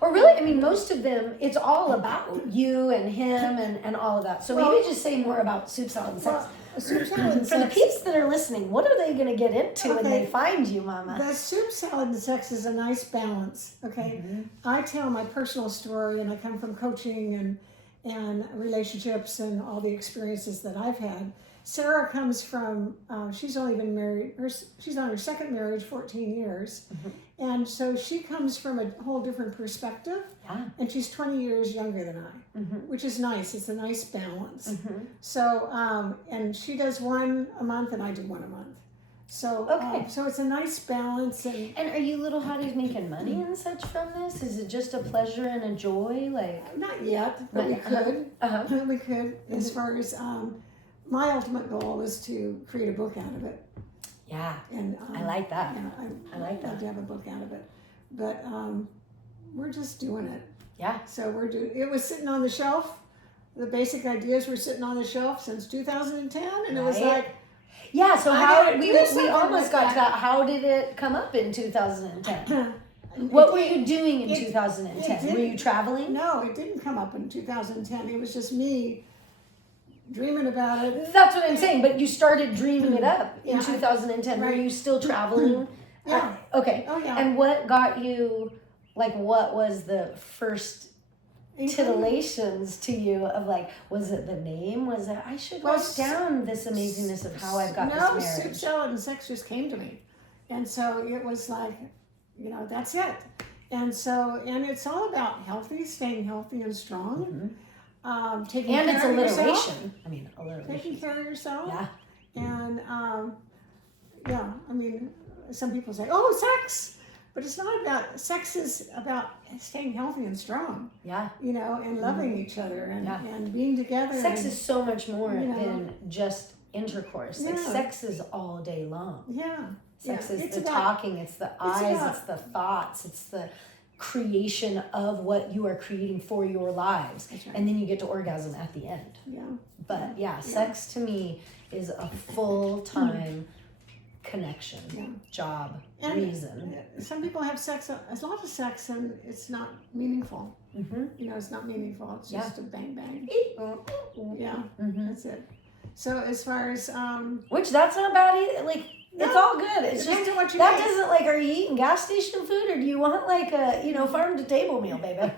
Or really, I mean, most of them, it's all about you and him and all of that. So maybe just say more about Soup, Salad, and Sex. Soup, salad, and For the sex. peeps that are listening, what are they going to get into when they find you, Mama? The Soup, Salad, and Sex is a nice balance, okay? I tell my personal story, and I come from coaching and relationships and all the experiences that I've had. Sarah comes from, she's only been married, she's on her second marriage, 14 years. And so she comes from a whole different perspective. Yeah. And she's 20 years younger than I, which is nice. It's a nice balance. So, and she does one a month and I do one a month. So, so it's a nice balance. And are you little hotties making money and such from this? Is it just a pleasure and a joy? Like, not yet, but we could. We could. As far as my ultimate goal is to create a book out of it. Yeah, and I like that. Yeah, I like that. I'd love to have a book out of it, but we're just doing it. Yeah. So it was sitting on the shelf. The basic ideas were sitting on the shelf since 2010, and it was like. Yeah. So how we almost got to that. How did it come up in 2010? What were you doing in 2010? Were you traveling? No, it didn't come up in 2010. It was just me dreaming about it. That's what I'm saying, but you started dreaming it up in 2010. Right. Were you still traveling? Yeah. Okay. Oh, yeah. And what got you, like, what was the first titillations to you of, like, was it the name? Was it, I should write down this amazingness of how I've got this marriage? No, Soup, Salad, and Sex just came to me. And so it was like, that's it. And so, and it's all about staying healthy and strong. Taking care it's of alliteration. yourself. I mean, alliteration. Taking care of yourself. Yeah. And I mean, some people say, "Oh, sex," but it's not about sex. Is about staying healthy and strong. Yeah. And loving each other and being together. Sex is so much more than just intercourse. Like, sex is all day long. Yeah. Sex is the talking. It's the eyes. It's the thoughts. It's the creation of what you are creating for your lives. Right. And then you get to orgasm at the end. Yeah. But sex to me is a full-time connection, job, and reason. Some people have a lot of sex and it's not meaningful. It's not meaningful. It's just a bang bang. Yeah, that's it. So as far as which that's not bad either. Like, it's all good. It's just what you that doesn't, like, are you eating gas station food or do you want, like, a farm to table meal, baby?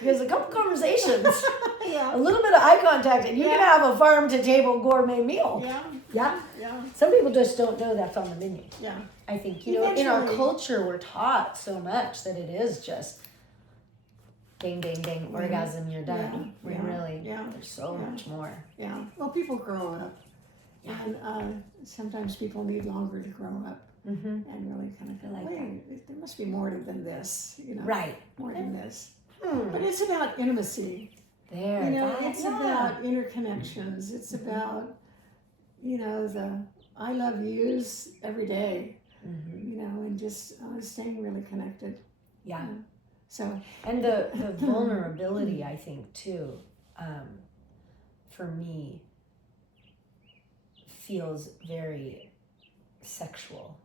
Because a couple conversations, a little bit of eye contact, and you can have a farm to table gourmet meal. Yeah. Some people just don't know that's on the menu. Yeah. I think in our culture we're taught so much that it is just ding, ding, ding, orgasm, you're done. There's so much more. Yeah. Well, people grow up. And sometimes people need longer to grow up and really kind of go, wait, there must be more than this, Right. More than this. But it's about intimacy. It's about interconnections. It's about, the I love yous every day, and just staying really connected. Yeah. So. And the vulnerability, I think, too, for me, feels very sexual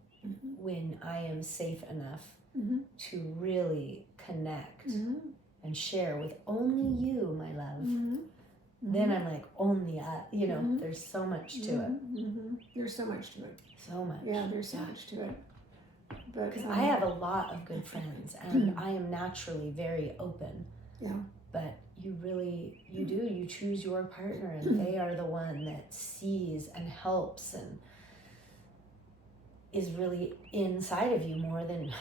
when I am safe enough to really connect and share with only you, my love. Then I'm like, only there's so much to it. There's so much to it. So much. Yeah, there's so much to it. Because I have a lot of good friends and I am naturally very open. Yeah. But you choose your partner and they are the one that sees and helps and is really inside of you more than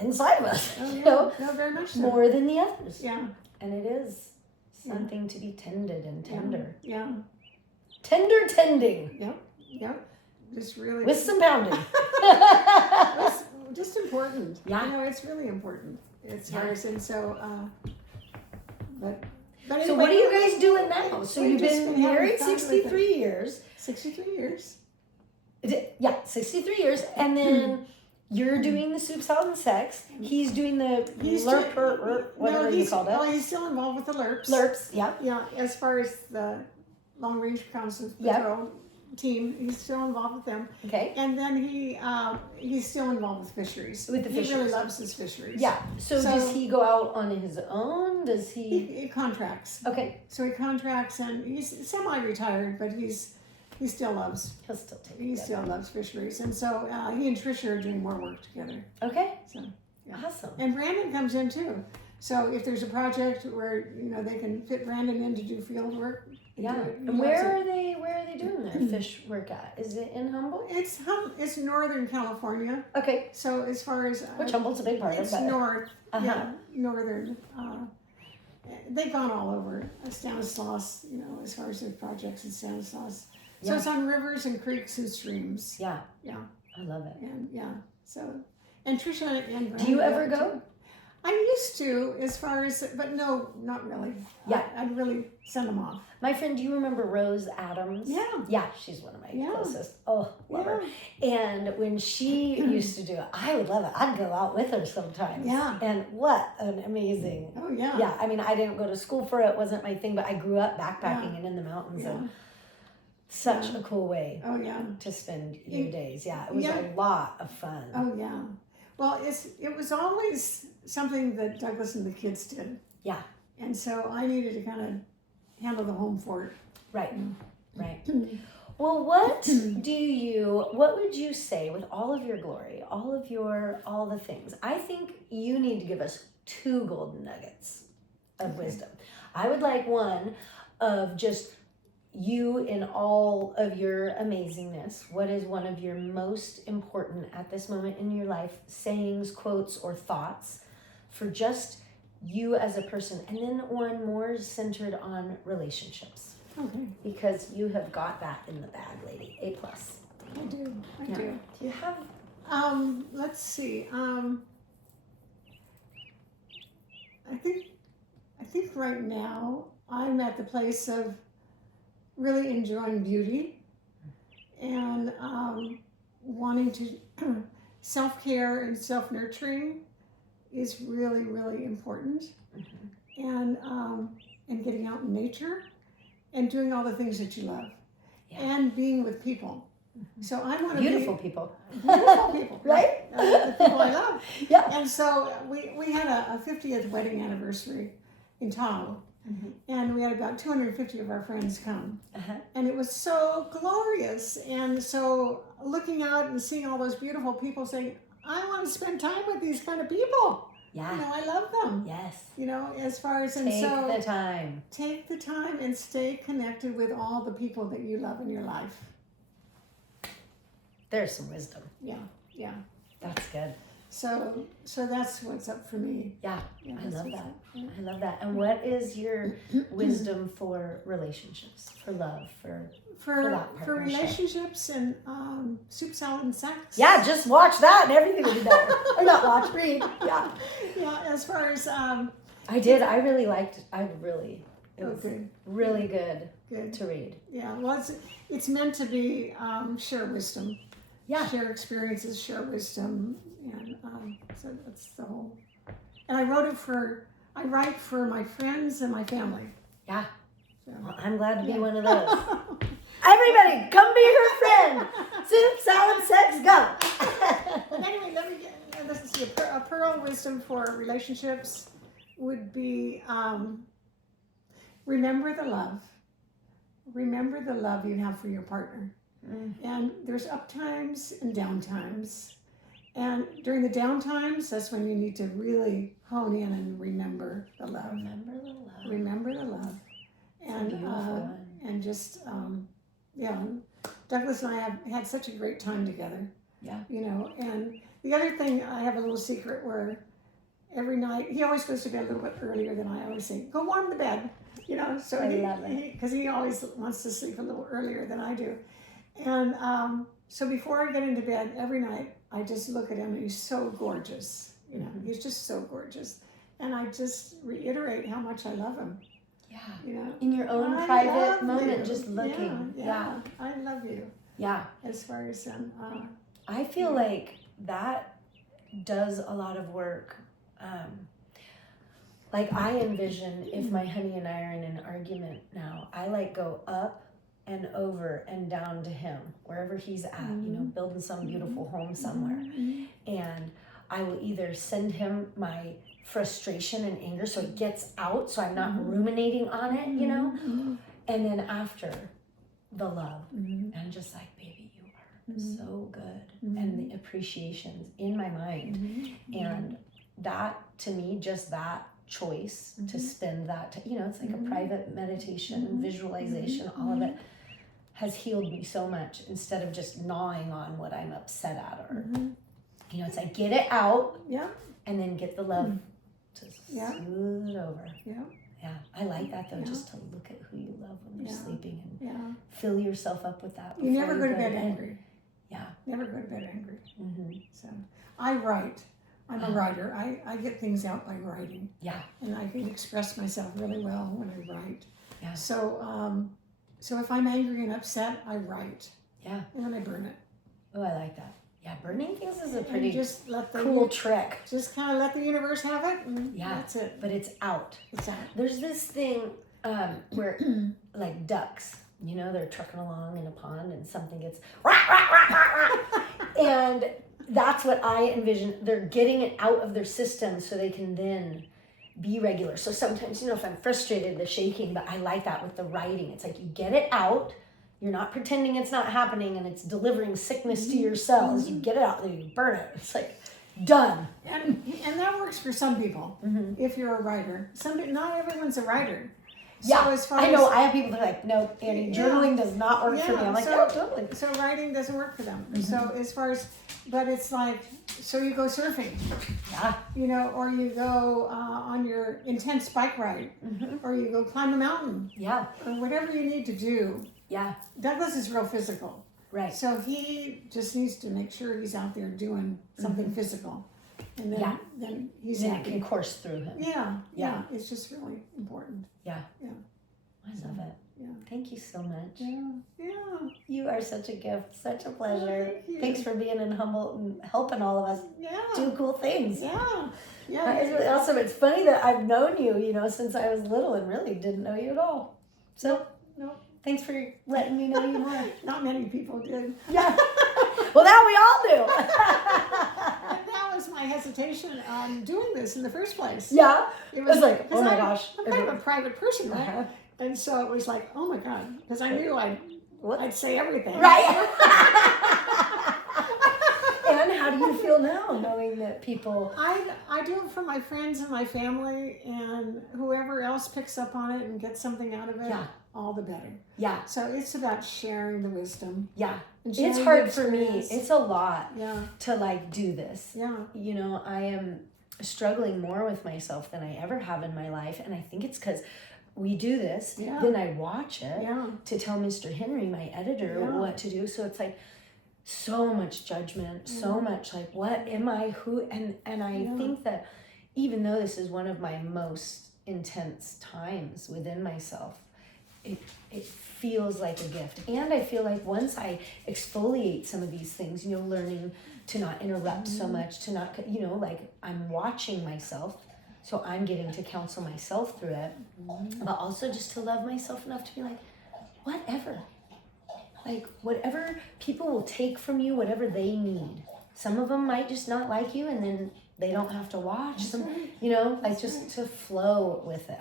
inside of us. Oh, yeah. No, very much so. More than the others. Yeah. And it is something to be tended and tender. Yeah. Tender tending. Yep. Just really. With some pounding. It's just important. Yeah. It's really important. It's hers, and so. But anyway, so what are you guys doing now? So you've been married 63 years. 63 years. Yeah, 63 years. And then You're doing the soup, salad, and sex. He's doing the whatever you called it. Well, he's still involved with the LERPs. LERPs, yeah. Yeah, as far as the Long Range Reconnaissance Patrol team, he's still involved with them. Okay. And then he's still involved with fisheries. With the fisheries. He really loves his fisheries. Yeah. So does he go out on his own? Does he? He contracts. Okay. So he contracts, and he's semi-retired, but he still loves. He'll still take it. He still loves fisheries, and so he and Trisha are doing more work together. Okay. So yeah. Awesome. And Brandon comes in too. So if there's a project where they can fit Brandon in to do field work. Yeah. And where are they doing their fish work at? Is it in Humboldt? It's Northern California. Okay. So as far as which Humboldt's a big part of it. It's north. Yeah, northern. They've gone all over Stanislaus. As far as their projects in Stanislaus. So it's on rivers and creeks and streams. Yeah. Yeah. I love it. And and Trisha and Brandon. Do you ever go? I used to, as far as, but no, not really. Yeah. I'd really send them off. My friend, do you remember Rose Adams? Yeah. Yeah, she's one of my closest. Oh, love her. And when she used to do it, I would love it. I'd go out with her sometimes. Yeah. And what an amazing. Oh, yeah. Yeah, I mean, I didn't go to school for it. It wasn't my thing, but I grew up backpacking and in the mountains. Yeah. And such a cool way to spend your days. Yeah, it was a lot of fun. Oh, yeah. Well, it was always something that Douglas and the kids did. Yeah. And so I needed to kind of handle the home fort. Right, right. Well, what would you say with all of your glory, all the things? I think you need to give us 2 golden nuggets of wisdom. I would like one of just you in all of your amazingness. What is one of your most important at this moment in your life sayings, quotes, or thoughts for just you as a person? And then one more centered on relationships. Okay. Because you have got that in the bag, lady. A+. I do. I do. Do you have? Let's see. I think right now I'm at the place of really enjoying beauty and wanting to self-care and self-nurturing is really, really important. And getting out in nature and doing all the things that you love and being with people. So I want to beautiful people, right? The people I love. Yeah. And so we had a 50th wedding anniversary in Tahoe. And we had about 250 of our friends come. And it was so glorious. And so looking out and seeing all those beautiful people saying, I want to spend time with these kind of people. Yeah. I love them. Yes. As far as... Take the time. Take the time and stay connected with all the people that you love in your life. There's some wisdom. Yeah. That's good. So that's what's up for me. Yeah, I love that. I love that. And what is your wisdom for relationships, for love, for relationships and soup, salad, and sex? Yeah, just watch that and everything will be better. Or not watch, read. Yeah. Yeah. As far as I did. I really liked it. It was good. Really good to read. Yeah. Well, it's meant to be share wisdom. Yeah. Share experiences, share wisdom, and so that's the whole. And I write for my friends and my family. Yeah. So. Well, I'm glad to be one of those. Everybody, come be her friend. Soup, salad, sex, go. But anyway, let's see. A pearl wisdom for relationships would be remember the love. Remember the love you have for your partner. And there's up times and down times. And during the down times, that's when you need to really hone in and remember the love. Remember the love. And just, Douglas and I have had such a great time together. Yeah. And the other thing, I have a little secret where every night, he always goes to bed a little bit earlier than I always say, go warm the bed, so I love it. Because he always wants to sleep a little earlier than I do. And so before I get into bed every night, I just look at him and he's so gorgeous. He's just so gorgeous. And I just reiterate how much I love him. Yeah. In your own private moment, just looking. Yeah. I love you. Yeah. As far as I feel like that does a lot of work. Like I envision if my honey and I are in an argument now, I like go up and over and down to him, wherever he's at, you know, building some beautiful home somewhere. And I will either send him my frustration and anger so it gets out, so I'm not ruminating on it, you know? And then after, the love. And just like, baby, you are so good. And the appreciations in my mind. And that, to me, just that choice to spend that, you know, it's like a private meditation, visualization, all of it has healed me so much, instead of just gnawing on what I'm upset at, or, you know, it's like, get it out, and then get the love to smooth it over. Yeah, I like that though, just to look at who you love when you're sleeping and fill yourself up with that. You never go to bed angry. Yeah. Never go to bed angry. So I write. I'm a writer. I get things out by writing. Yeah. And I can express myself really well when I write. Yeah. So if I'm angry and upset, I write. Yeah. And then I burn it. Oh, I like that. Yeah, burning things is a pretty just let the cool trick. Just kind of let the universe have it. And that's it. But it's out. It's out. There's this thing where, like ducks, you know, they're trucking along in a pond and something gets rah, rah, rah, rah, rah. And that's what I envision. They're getting it out of their system so they can then be regular. So sometimes, you know, if I'm frustrated, the shaking, but I like that with the writing. It's like you get it out. You're not pretending it's not happening and it's delivering sickness to your cells. You get it out, then you burn it. It's like done. And that works for some people. If you're a writer, not everyone's a writer. Yeah, so as far I know. I have people that are like, no, Annie, journaling does not work for me. I'm like, so, no, totally. So writing doesn't work for them. So as far as, but it's like, so you go surfing, you know, or you go on your intense bike ride, or you go climb a mountain, or whatever you need to do. Yeah. Douglas is real physical. Right. So he just needs to make sure he's out there doing something physical. And then he's then it can course through him. Yeah. It's just really important. Yeah. I love it. Yeah. Thank you so much. Yeah. You are such a gift, such a pleasure. Thank Thanks for being in Humboldt and helping all of us do cool things. Yeah. It's really awesome. It's funny that I've known you, you know, since I was little and really didn't know you at all. So, no. Thanks for letting me know you more. Not many people did. Yeah. Well, now we all do. That was my hesitation on doing this in the first place. Yeah. It was like, oh my gosh. I'm kind of a private person, right? And so it was like, oh my God, because I knew I'd say everything. Right. And how do you feel now, knowing that people... I do it for my friends and my family, and whoever else picks up on it and gets something out of it, all the better. Yeah. So it's about sharing the wisdom. Yeah. It's hard for me. It's a lot to like do this. Yeah. You know, I am struggling more with myself than I ever have in my life, and I think it's because we do this, then I watch it to tell Mr. Henry, my editor, what to do. So it's like so much judgment, so much like, what am I, who, and I think that even though this is one of my most intense times within myself, it feels like a gift. And I feel like once I exfoliate some of these things, you know, learning to not interrupt so much, to not, you know, like I'm watching myself, so I'm getting to counsel myself through it, but also just to love myself enough to be like, whatever. Like, whatever people will take from you, whatever they need. Some of them might just not like you, and then they don't have to watch. Some, you know, like just to flow with it.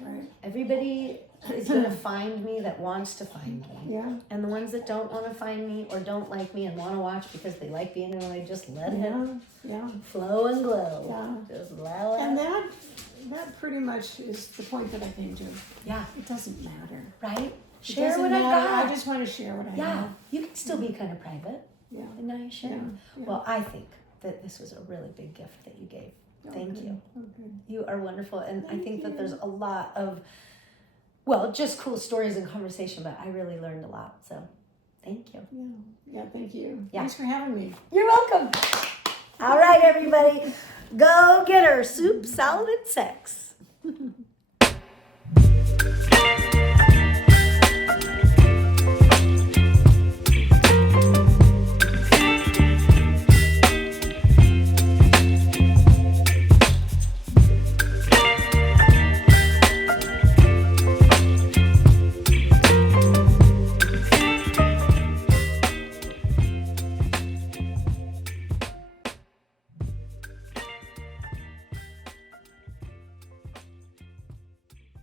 Right. Everybody is going to find me that wants to find me. Yeah. And the ones that don't want to find me or don't like me and want to watch because they like being there, I just let it flow and glow. Yeah. Just la. And that pretty much is the point that I came to. Yeah. It doesn't matter. Right? Share what I got. I just want to share what I have. Yeah. You can still be kind of private. Yeah. And now you share. Yeah. Well, I think that this was a really big gift that you gave. Thank you. Okay. You are wonderful. And I think that there's a lot of, well, just cool stories and conversation, but I really learned a lot. So thank you. Yeah, thank you. Yeah. Thanks for having me. You're welcome. All right, everybody. Go get her soup, salad, and sex.